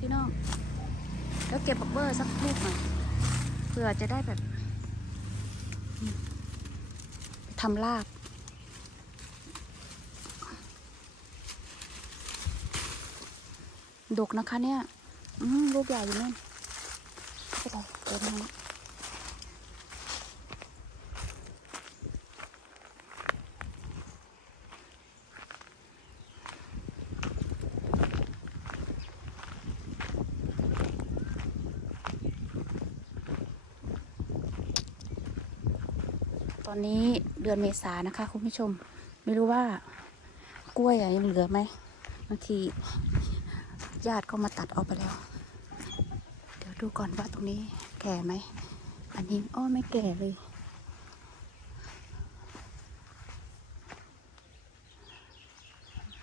พี่น้อง แล้วเก็บบักเบอร์สักลูกหน่อยเผื่อจะได้แบบทำลาบดกนะคะเนี่ย อืมลูกใหญ่อยู่นั่นไม่เป็นไรเดินมา อนนี้เดือนเมษานะคะ คุณผู้ชม ไม่รู้ว่ากล้วยยังเหลือไหมบางทีญาติก็มาตัดเอาไปแล้ว เดี๋ยวดูก่อนว่าตรงนี้แก่ไหม อันนี้อ้อไม่แก่เลย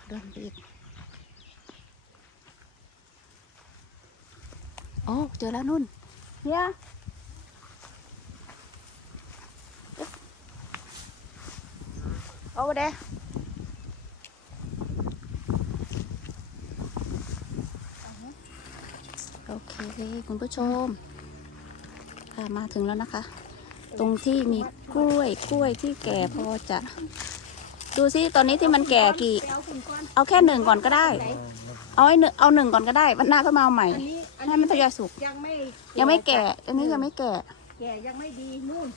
เดินไปอีกโอ้เจอแล้วนุ่นเนี่ย เอาไปเด้โอเคคุณผู้ชมค่ะมาถึงแล้วนะคะ ตรงที่มีกล้วยกล้วยที่แก่พอจะ ดูซิตอนนี้ที่มันแก่กี่ เอาคุณก้อนเอาแค่หนึ่งก่อนก็ได้ เอาไอ้หนึ่งเอาหนึ่งก่อนก็ได้วันหน้าก็มาเอาใหม่อันนี้อันให้นี้มันทยอยสุกยังไม่ยังไม่แก่ อันนี้ยังไม่แก่ แก่ยังไม่ดีนู่น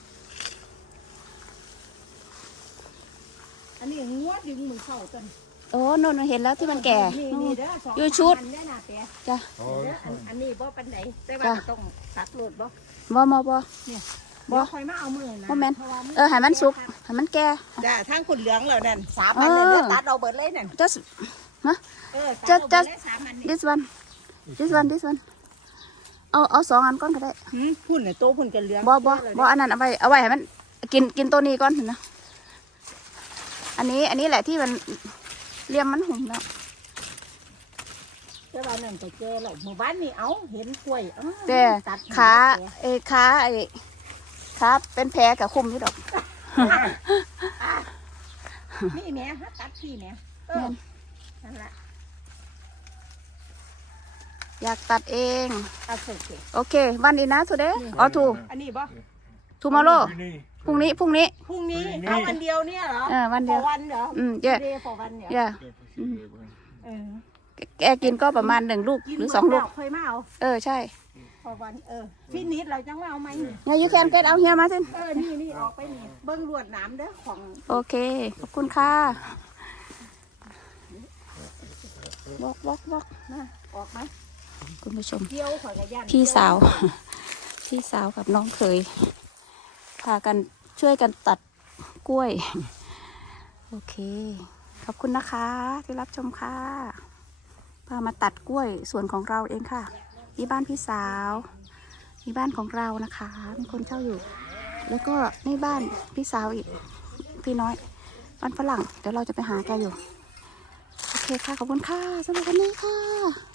อันนี้งัวดึงมือเข้าต้นโอ้นนเห็นแล้วที่มันแก่นี่นู่นี่นเด้อสองอยู่ชุด อันเด้อน่ะแต่จ้ะเด้ออันอันนี้บ่ปันไหนแต่ว่าจ้ะ ต้องตัดโลดบ่บอมอบอเนี่ยบ่เดี๋ยวคอยมาเอามือนะบ่แม่น พราะว่าเออให้มันสุกให้มันแก่ จ้ะทางคุณเหลืองแล้วนั่นสามอันเลยเออเด้อตัดเอาเบิดเลยนั่น just เออตัดเอาจะเบิดเลยสามอันนี่ this one this one this one เอาเอาสองอันก่อนก็ได้ หืมพุ่นน่ะโตพุ่นกันเหลืองบอบอบออันนั้นเอาไว้เอาไว้ให้มัน กินกินตัวนี้ก่อนเห็นนะ อันนี้อันนี้แหละที่มันเลี่ยมมันหุ่มแล้วแต่ว่านั่นก็เจอแล้วหมู่บ้านนี่เอาเห็นกล้วยอ้าวแต่ตัดให้ขาแก่เอยขาไอ้ขาเป็นแผลกับคุมอยู่ดอก นี่แหม่ฮะตัดพี่แหม่เออแม่นนั่นแหละอยากตัดเองตัดเสร็จสิโอเค วันนี้นะทูเดย์อ๋อทูอันนี้บ่ ทูมอร์โลพรุ่งนี้ พรุ่งนี้พรุ่งนี้ พรุ่งนี้เอาวันเดียวเนี่ยเหรอเออวันเดียวพอวันเหรออืมเย่เดย์พอวันเนี่ยเย่เออแกกินก็ประมาณหนึ่งลูกกินหรือมดสองลูกแวค่อยมาเอาเออใช่พอวันเออพี่นิดเราจังว่าเอาไหมนี่เนี่ยยูแคนเกตเอาเฮียมาสิเออนี่นี่ออกไปนี่เบิ้งลวดหน้ำเด้อของโอเค ขอบคุณค่ะบอกบอกบอกนะออกไหมคุณผู้ชม เที่ยวขอยกระยันพี่สาว พี่สาวกับน้องเคย พากันช่วยกันตัดกล้วย โอเค ขอบคุณนะคะ ที่รับชมค่ะ พามาตัดกล้วยส่วนของเราเองค่ะนี่บ้านพี่สาวนี่บ้านของเรานะคะมีคนเช่าอยู่ แล้วก็นี่บ้านพี่สาวอีก พี่น้อย บ้านฝรั่ง เดี๋ยวเราจะไปหาแกอยู่ โอเคค่ะ ขอบคุณค่ะสำหรับวันนี้ค่ะ